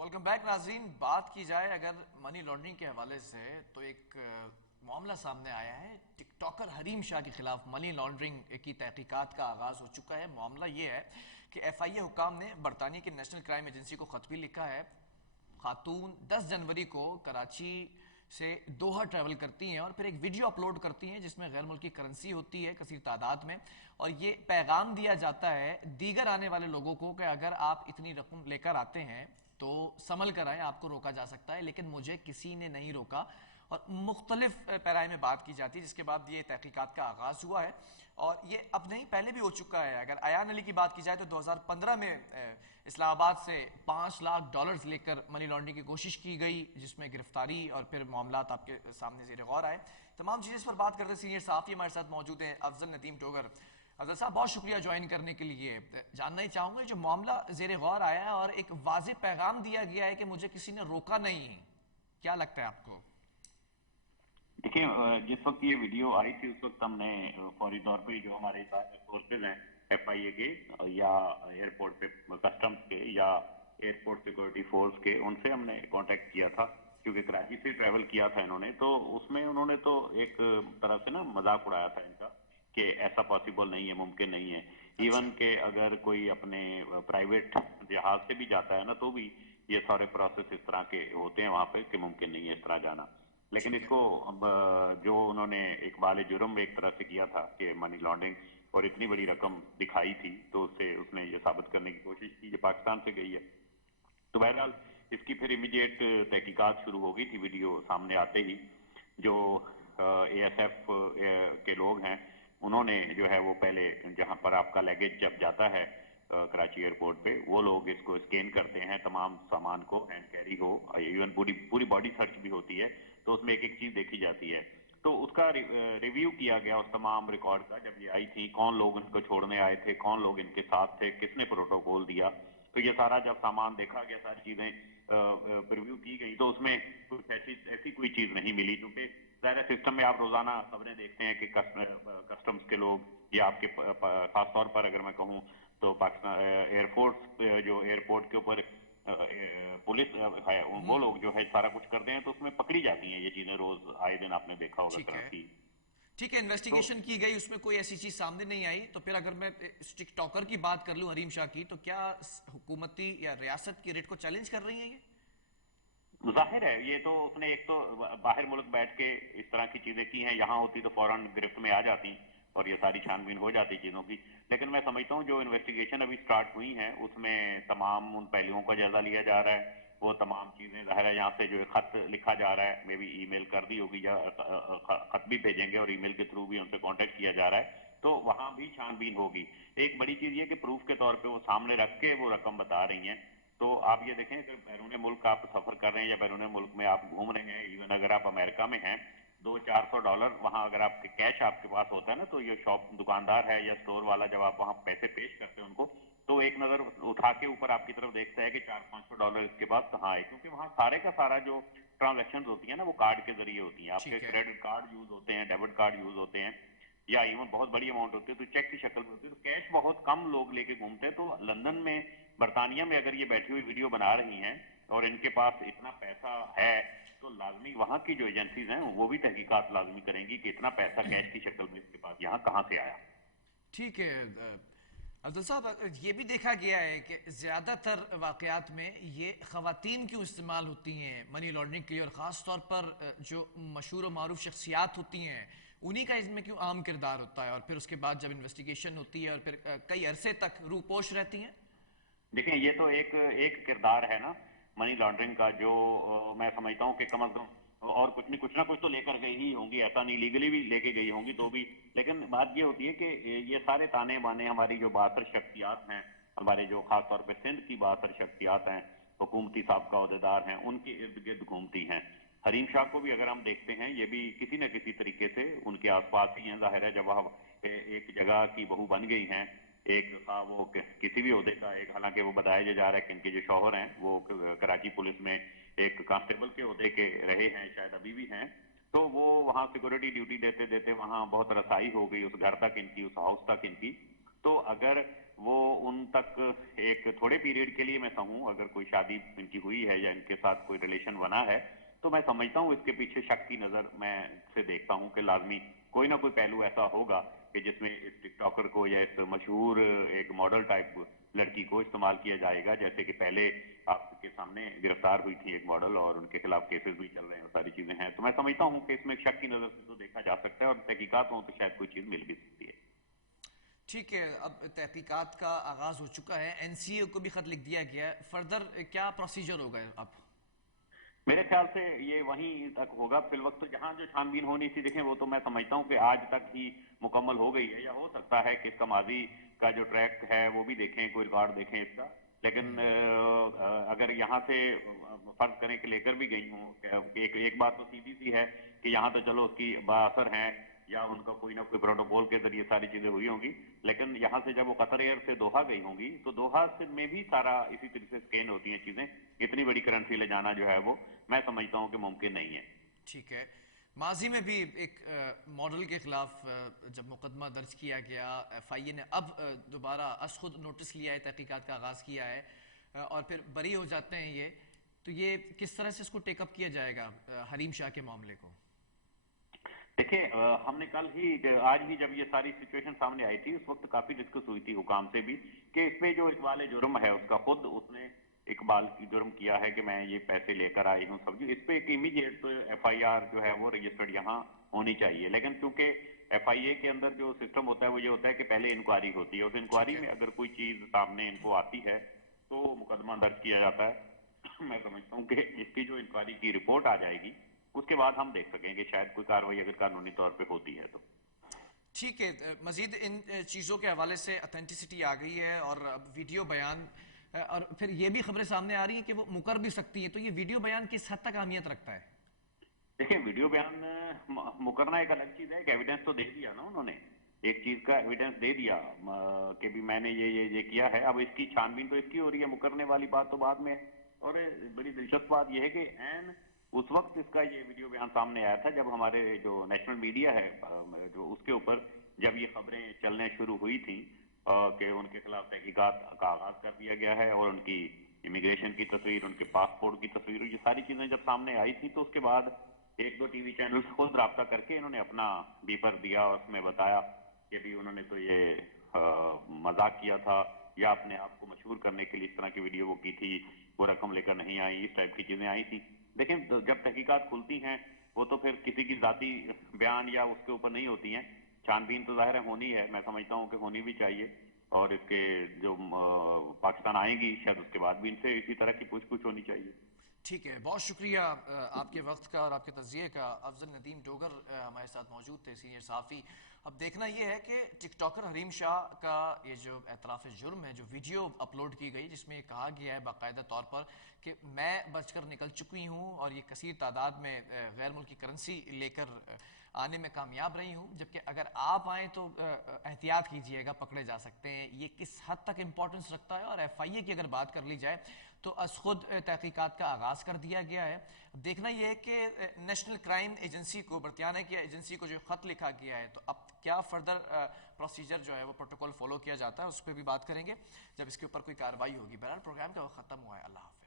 Welcome back ناظرین. بات کی جائے اگر منی لانڈرنگ کے حوالے سے تو ایک معاملہ سامنے آیا ہے. ٹک ٹاکر حریم شاہ کے خلاف منی لانڈرنگ کی تحقیقات کا آغاز ہو چکا ہے. معاملہ یہ ہے کہ ایف آئی اے حکام نے برطانیہ کی نیشنل کرائم ایجنسی کو خط بھی لکھا ہے. خاتون 10 جنوری کو کراچی سے دوحہ ٹریول کرتی ہیں اور پھر ایک ویڈیو اپلوڈ کرتی ہیں جس میں غیر ملکی کرنسی ہوتی ہے کثیر تعداد میں، اور یہ پیغام دیا جاتا ہے دیگر آنے والے لوگوں کو کہ اگر آپ اتنی رقم لے کر آتے ہیں تو سنبھل کر آئیں، آپ کو روکا جا سکتا ہے. لیکن مجھے کسی نے نہیں روکا، اور مختلف پیرائے میں بات کی جاتی ہے، جس کے بعد یہ تحقیقات کا آغاز ہوا ہے. اور یہ اب نہیں، پہلے بھی ہو چکا ہے. اگر ایان علی کی بات کی جائے تو 2015 میں اسلام آباد سے $5 لاکھ لے کر منی لانڈرنگ کی کوشش کی گئی، جس میں گرفتاری اور پھر معاملات آپ کے سامنے زیر غور آئے. تمام چیزیں اس پر بات کرتے سینئر صحافی ہمارے ساتھ موجود ہیں افضل ندیم ٹوگر. افضل صاحب، بہت شکریہ جوائن کرنے کے لیے. جاننا ہی چاہوں گا جو معاملہ زیر غور آیا ہے اور ایک واضح پیغام دیا گیا ہے کہ مجھے کسی نے روکا نہیں، کیا لگتا ہے آپ کو؟ دیکھیں، جس وقت یہ ویڈیو آئی تھی اس وقت ہم نے فوری طور پہ جو ہمارے فورسز ہیں ایف آئی اے کے یا ایئرپورٹ پہ کسٹمز کے یا ایئرپورٹ سیکورٹی فورس کے، ان سے ہم نے کانٹیکٹ کیا تھا کیونکہ کراچی سے ٹریول کیا تھا انہوں نے. تو اس میں انہوں نے تو ایک طرح سے نا مذاق اڑایا تھا ان کا کہ ایسا پاسبل نہیں ہے، ممکن نہیں ہے. ایون کہ اگر کوئی اپنے پرائیویٹ جہاز سے بھی جاتا ہے نا تو بھی یہ سارے پروسیس اس طرح کے ہوتے ہیں وہاں پہ کہ ممکن نہیں ہے اس طرح جانا. لیکن اس کو جو انہوں نے اقبال جرم ایک طرح سے کیا تھا کہ منی لانڈرنگ اور اتنی بڑی رقم دکھائی تھی، تو اس نے یہ ثابت کرنے کی کوشش کی یہ پاکستان سے گئی ہے. تو بہرحال اس کی پھر امیڈیٹ تحقیقات شروع ہو گئی تھی. ویڈیو سامنے آتے ہی جو اے ایس ایف کے لوگ ہیں انہوں نے جو ہے وہ پہلے جہاں پر آپ کا لیگیج جب جاتا ہے کراچی ایئرپورٹ پہ، وہ لوگ اس کو اسکین کرتے ہیں تمام سامان کو، ہینڈ کیری ہو، ایون پوری باڈی سرچ بھی ہوتی ہے. تو اس میں ایک ایک چیز دیکھی جاتی ہے. تو اس کا ریویو کیا گیا اس تمام ریکارڈ کا جب یہ آئی تھی، کون لوگ ان کو چھوڑنے آئے تھے، کون لوگ ان کے ساتھ تھے، کس نے پروٹوکول دیا. تو یہ سارا جب سامان دیکھا گیا، ساری چیزیں پریویو کی گئی، تو اس میں کچھ ایسی کوئی چیز نہیں ملی. کیونکہ ظاہر سسٹم میں آپ روزانہ خبریں دیکھتے ہیں کہ کسٹمز کے لوگ یا آپ کے خاص طور پر اگر میں کہوں تو پاکستان ایئر فورس جو ایئرپورٹ کے اوپر پولیس ہے، وہ لوگ جو ہے سارا کچھ کرتے ہیں تو اس میں پکڑی جاتی ہیں یہ چیزیں. روز آئے دن آپ نے دیکھا ہوگا ٹھیک ہے، کراچی. ٹھیک ہے، انویسٹیگیشن کی گئی، اس میں کوئی ایسی چیز سامنے نہیں آئی. تو پھر اگر میں ٹک ٹاکر کی بات کر لوں حریم شاہ کی، تو کیا حکومتی یا ریاست کی ریٹ کو چیلنج کر رہی ہیں یہ؟ ظاہر ہے یہ تو اس نے ایک تو باہر ملک بیٹھ کے اس طرح کی چیزیں کی ہیں، یہاں ہوتی تو فوراً گرفت میں آ جاتی اور یہ ساری چھان بین ہو جاتی چیزوں کی. لیکن میں سمجھتا ہوں جو انویسٹیگیشن ابھی سٹارٹ ہوئی ہیں اس میں تمام ان پہلوؤں کا جائزہ لیا جا رہا ہے. وہ تمام چیزیں ظاہر ہے یہاں سے جو خط لکھا جا رہا ہے، میں بھی ای میل کر دی ہوگی یا خط بھی بھیجیں گے اور ای میل کے تھرو بھی ان سے کانٹیکٹ کیا جا رہا ہے، تو وہاں بھی چھان بین ہوگی. ایک بڑی چیز یہ کہ پروف کے طور پہ وہ سامنے رکھ کے وہ رقم بتا رہی ہیں. تو آپ یہ دیکھیں کہ بیرون ملک آپ سفر کر رہے ہیں یا بیرون ملک میں آپ گھوم رہے ہیں، ایون اگر آپ امریکہ میں ہیں، $200-400 وہاں اگر آپ کے کیش آپ کے پاس ہوتا ہے نا، تو یہ شاپ دکاندار ہے یا اسٹور والا جب آپ وہاں پیسے پیش کرتے ہیں ان کو، تو ایک نظر اٹھا کے اوپر آپ کی طرف دیکھتا ہے کہ $400-500 اس کے پاس کہاں ہے. کیونکہ وہاں سارے کا سارا جو ٹرانزیکشن ہوتی ہیں نا وہ کارڈ کے ذریعے ہوتی ہیں. آپ کے ٹھیک ہے، کریڈٹ کارڈ یوز ہوتے ہیں، ڈیبٹ کارڈ یوز ہوتے ہیں، یا ایون بہت بڑی اماؤنٹ ہوتی ہے تو چیک کی شکل میں ہوتی ہے. تو کیش بہت کم لوگ لے کے گھومتے ہیں. تو لندن میں، برطانیہ میں اگر یہ بیٹھی ہوئی ویڈیو بنا رہی ہیں اور ان کے پاس اتنا پیسہ ہے تو لازمی وہاں کی جو ایجنسیز ہیں وہ بھی تحقیقات لازمی کریں گی کہ اتنا پیسہ کیش کی شکل میں اس کے پاس یہاں کہاں سے آیا. ٹھیک ہے. عبدال صاحب، یہ بھی دیکھا گیا ہے کہ زیادہ تر واقعات میں یہ خواتین کیوں استعمال ہوتی ہیں منی لانڈرنگ کے لیے، اور خاص طور پر جو مشہور و معروف شخصیات ہوتی ہیں انہی کا اس میں کیوں عام کردار ہوتا ہے، اور پھر اس کے بعد جب انویسٹیگیشن ہوتی ہے اور پھر کئی عرصے تک روپوش رہتی ہیں؟ دیکھیں یہ تو ایک کردار ہے نا منی لانڈرنگ کا، جو میں سمجھتا ہوں کہ کم از کم اور کچھ نہیں کچھ نہ کچھ تو لے کر گئی ہی ہوں گی، ایسا نہیں لیگلی بھی لے کے گئی ہوں گی تو بھی. لیکن بات یہ ہوتی ہے کہ یہ سارے تانے بانے ہماری جو بااثر شخصیات ہیں، ہمارے جو خاص طور پہ سندھ کی بااثر شخصیات ہیں، حکومتی سابقہ عہدیدار ہیں، ان کے ارد گرد گھومتی ہیں. حریم شاہ کو بھی اگر ہم دیکھتے ہیں یہ بھی کسی نہ کسی طریقے سے ان کے آس پاس ہی ہیں. ظاہر ہے جب وہ ایک جگہ کی بہو بن گئی ہیں، ایک وہ کسی بھی عہدے کا، ایک حالانکہ وہ بتایا جا رہا ہے کہ ان کے جو شوہر ہیں وہ کراچی پولیس میں ایک کانسٹیبل کے عہدے کے رہے ہیں، شاید ابھی بھی ہیں، تو وہ وہاں سیکورٹی ڈیوٹی دیتے دیتے وہاں بہت رسائی ہو گئی اس گھر تک ان کی، اس ہاؤس تک ان کی. تو اگر وہ ان تک ایک تھوڑے پیریڈ کے لیے میں سمجھوں اگر کوئی شادی ان کی ہوئی ہے یا ان کے ساتھ کوئی ریلیشن بنا ہے تو میں سمجھتا ہوں اس کے پیچھے شک کی نظر میں سے دیکھتا ہوں کہ لازمی کوئی نہ کوئی پہلو ایسا ہوگا کہ جس میں اس ٹک ٹاکر کو یا اس مشہور ایک ماڈل ٹائپ لڑکی کو استعمال کیا جائے گا، جیسے کہ پہلے آپ کے سامنے گرفتار ہوئی تھی ایک ماڈل اور ان کے خلاف کیسز بھی چل رہے ہیں، ساری چیزیں ہیں. تو میں سمجھتا ہوں کہ اس میں شک کی نظر سے تو دیکھا جا سکتا ہے اور تحقیقات ہوں تو شاید کوئی چیز مل بھی سکتی ہے. ٹھیک ہے، اب تحقیقات کا آغاز ہو چکا ہے، این سی اے کو بھی خط لکھ دیا گیا ہے، فردر کیا پروسیجر ہوگا اب؟ میرے خیال سے یہ وہیں تک ہوگا فی الوقت جہاں جو چھان بین ہونی تھی. دیکھیں وہ تو میں سمجھتا ہوں کہ آج تک ہی مکمل ہو گئی ہے، یا ہو سکتا ہے کہ اس کا ماضی کا جو ٹریک ہے وہ بھی دیکھیں، کوئی ریکارڈ دیکھیں اس کا. لیکن اگر یہاں سے فرض کریں کہ لے کر بھی گئی ہوں، ایک بات تو سیدھی سی ہے کہ یہاں تو چلو اس کی بااثر ہیں یا ان کا کوئی نہ کوئی پروٹوکول کے ذریعے ساری چیزیں ہوئی ہوں گی، لیکن یہاں سے جب وہ قطر ایئر سے دوحہ گئی ہوں گی تو دوحہ میں بھی سارا اسی طرح سے سکین ہوتی ہیں چیزیں. اتنی بڑی کرنسی لے جانا جو ہے وہ میں سمجھتا ہوں کہ ممکن نہیں ہے. ٹھیک ہے، ماضی میں بھی ایک ماڈل کے خلاف جب مقدمہ درج کیا گیا، ایف آئی اے نے اب دوبارہ از خود نوٹس لیا ہے، تحقیقات کا آغاز کیا ہے اور پھر بری ہو جاتے ہیں یہ، تو یہ کس طرح سے اس کو ٹیک اپ کیا جائے گا حریم شاہ کے معاملے کو؟ دیکھیں ہم نے کل ہی آج ہی جب یہ ساری سچویشن سامنے آئی تھی اس وقت کافی ڈسکس ہوئی تھی حکام سے بھی کہ اس پہ جو اقبال جرم ہے اس کا خود اس نے اقبال کی جرم کیا ہے کہ میں یہ پیسے لے کر آئی ہوں سمجھو، اس پہ ایک امیڈیٹ ایف آئی آر جو ہے وہ رجسٹرڈ یہاں ہونی چاہیے. لیکن چونکہ ایف آئی اے کے اندر جو سسٹم ہوتا ہے وہ یہ ہوتا ہے کہ پہلے انکوائری ہوتی ہے، اس انکوائری میں اگر کوئی چیز سامنے ان کو آتی ہے تو مقدمہ درج کیا جاتا ہے. میں سمجھتا ہوں کہ اس کی جو انکوائری کی رپورٹ آ جائے گی اس کے بعد ہم دیکھ سکیں گے شاید کوئی کارروائی اگر قانونی طور پہ ہوتی ہے تو. ٹھیک ہے، مزید ان چیزوں کے حوالے سے اتھینٹسٹی آ گئی ہے اور ویڈیو بیان، اور پھر یہ بھی خبریں سامنے آ رہی ہیں کہ وہ مکر بھی سکتی ہیں، تو یہ ویڈیو بیان کس حد تک اہمیت رکھتا ہے؟ دیکھیں ویڈیو بیان مکرنا ایک الگ چیز ہے، ایک ایویڈنس تو دے دیا نا انہوں نے، ایک چیز کا ایویڈنس دے دیا کہ بھی میں نے یہ کیا ہے. اب اس کی چھان بین تو اس کی ہو رہی ہے، مکرنے والی بات تو بعد میں. اور بڑی دلچسپ بات یہ ہے کہ اس وقت اس کا یہ ویڈیو بیان سامنے آیا تھا جب ہمارے جو نیشنل میڈیا ہے جو اس کے اوپر جب یہ خبریں چلنے شروع ہوئی تھیں کہ ان کے خلاف تحقیقات کا آغاز کر دیا گیا ہے اور ان کی امیگریشن کی تصویر، ان کے پاسپورٹ کی تصویر، یہ ساری چیزیں جب سامنے آئی تھی تو اس کے بعد ایک دو ٹی وی چینل خود رابطہ کر کے انہوں نے اپنا بیپر دیا اور اس میں بتایا کہ بھی انہوں نے تو یہ مذاق کیا تھا یا اپنے آپ کو مشہور کرنے کے لیے اس طرح کی ویڈیو وہ کی تھی، وہ رقم لے کر نہیں آئی، اس ٹائپ کی چیزیں آئی تھی. دیکھیں جب تحقیقات کھلتی ہیں وہ تو پھر کسی کی ذاتی بیان یا اس کے اوپر نہیں ہوتی ہیں. چھان بین تو ظاہر ہے ہونی ہے، میں سمجھتا ہوں کہ ہونی بھی چاہیے اور اس کے جو پاکستان آئیں گی شاید اس کے بعد بھی ان سے اسی طرح کی پوچھ گچھ ہونی چاہیے. ٹھیک ہے، بہت شکریہ آپ کے وقت کا اور آپ کے تجزیے کا. افضل ندیم ڈوگر ہمارے ساتھ موجود تھے، سینئر صحافی. اب دیکھنا یہ ہے کہ ٹک ٹاکر حریم شاہ کا یہ جو اعتراف جرم ہے، جو ویڈیو اپلوڈ کی گئی جس میں یہ کہا گیا ہے باقاعدہ طور پر کہ میں بچ کر نکل چکی ہوں اور یہ کثیر تعداد میں غیر ملکی کرنسی لے کر آنے میں کامیاب رہی ہوں، جبکہ اگر آپ آئیں تو احتیاط کیجئے گا، پکڑے جا سکتے ہیں، یہ کس حد تک امپورٹنس رکھتا ہے. اور ایف آئی اے کی اگر بات کر لی جائے تو از خود تحقیقات کا آغاز کر دیا گیا ہے. دیکھنا یہ ہے کہ نیشنل کرائم ایجنسی کو، برطانیہ کی ایجنسی کو جو خط لکھا گیا ہے، تو اب کیا فردر پروسیجر جو ہے وہ پروٹوکول فالو کیا جاتا ہے، اس پہ بھی بات کریں گے جب اس کے اوپر کوئی کارروائی ہوگی. بہرحال پروگرام کا وقت ختم ہوا ہے. اللہ حافظ.